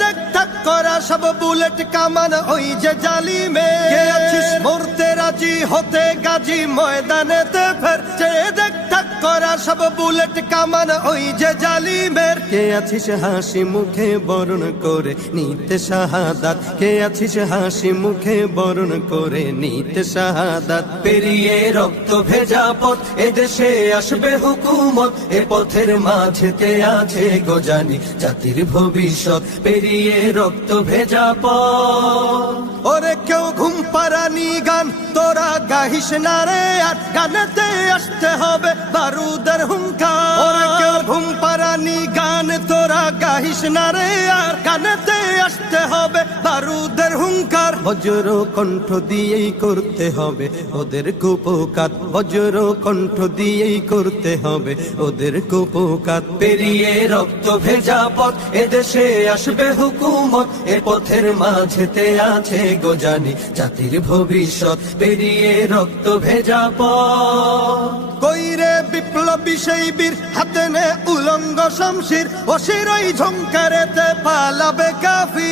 দেখ, থাক, করা সব বুলেট কামান ওই যে জালি মে আছিস? মরতে রাজি হতে গাজী ময়দানেতে ফের। চেয়ে দেখ থাক সব বুলেট কামান ওই যে জালিমের। কে আছিস হাসি মুখে বরণ করে নিতে শাহাদাত? কে আছিস হাসি মুখে বরণ করে নিতে শাহাদাত? পেরিয়ে রক্ত ভেজা পথ এদেশে আসবে হুকুমত। এ পথের মাঝেতে আছে গোজানি জাতির ভবিষ্যৎ। পেরিয়ে রক্ত ভেজা পথ। ওরে কেউ ঘুম পারানি গান তোরা গাহিস না রে আর গানেতে আসতে হবে বারুদের হুঙ্কার। ওরে কেউ ঘুম পারানি গান তোরা গাহিস না রে আর গানেতে আসতে হবে, বারুদের হুঙ্কার বজ্র কণ্ঠ দিয়েই করতে হবে, ওদের কুপকাত বজ্র কণ্ঠ দিয়েই করতে হবে, ওদের কুপকাত পেরিয়ে রক্ত ভেজা পথ, এদেশে আসবে হুকুমত, এ পথের মাঝেতে আছে গোজানি, জাতির ভবিষ্যৎ, পেরিয়ে রক্ত ভেজা পথ। কইরে বিপ্লবী সেই বীর, হাতে নে উলঙ্গ শমশির অশিরই ঝঙ্কারেতে পালাবে কাফি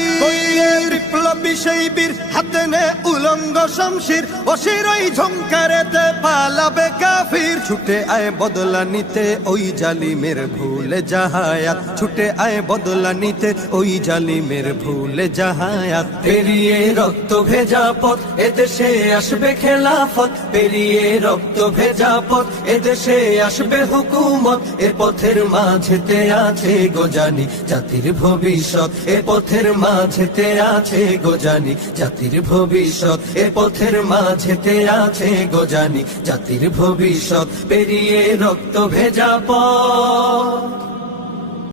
বিপ্লবী সেই বীর, হাতে নে উলঙ্গ শমশির অশিরই ঝঙ্কারেতে পালাবে কাফির। ছুটে আয় বদলা নিতে ওই জালিমের ভুলে জাহায়াত ছুটে আয় বদলা নিতে ওই জালিমের ভুলে জাহায়াত পেরিয়ে রক্ত ভেজা পথ এদেশে আসবে খেলাফত। পেরিয়ে রক্ত ভেজা পথ এদেশে আসবে হুকুমত, এ পথের মাঝেতে আছে গোজানি জাতির ভবিষ্যৎ, এ পথের মাঝেতে আছে গোজানি জাতির ভবিষ্যৎ, এ পথের মাঝেতে আছে গোজানি জাতির ভবিষ্যৎ, পেরিয়ে রক্ত ভেজা পথ।